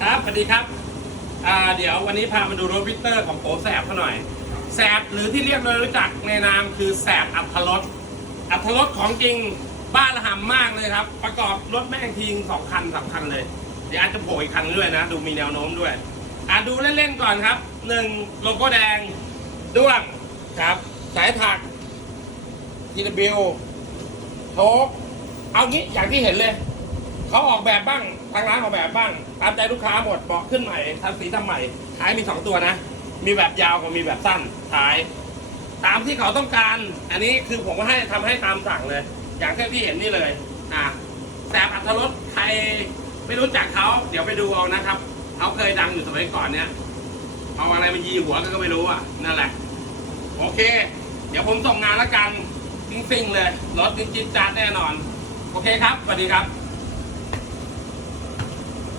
ครับสวัสดีครับอ่าเดี๋ยววันนี้พามาดูรถวิกเตอร์ของโกแสบเขาหน่อย แสบหรือที่เรียกโดยรู้จักในนามคือแสบอัธรสอัธรสของจริงบ้านระห่ำมากเลยครับ ประกอบรถแม่งทิ้งสองคันสามคันเลย เดี๋ยวอาจจะโผล่อีกคันด้วยนะ ดูมีแนวโน้มด้วยอ่าดูเล่นๆก่อนครับหนึ่งโลโก้แดงด้วงครับ สายถัก TW โทกเอางี้อย่างที่เห็นเลย เขาออกแบบบ้างทางร้านออกแบบบ้าง ตามใจลูกค้าหมดเบาะขึ้นใหม่ทำสีทำใหม่ท้ายมีสองตัวนะ มีแบบยาวกับมีแบบสั้นท้าย ตามที่เขาต้องการ อันนี้คือผมก็ให้ทำให้ตามสั่งเลย อย่างที่เห็นนี่เลย อะแสบอัตรสใครไม่รู้จักเขาเดี๋ยวไปดูเอานะครับเขาเคยดังอยู่สมัยก่อนเนี่ยเอาอะไรมายีหัวก็ไม่รู้อะนั่นแหละ โอเค เดี๋ยวผมส่งงานแล้วกันซิ่งๆเลยรถจริงๆจัดแน่นอน โอเคครับสวัสดีครับ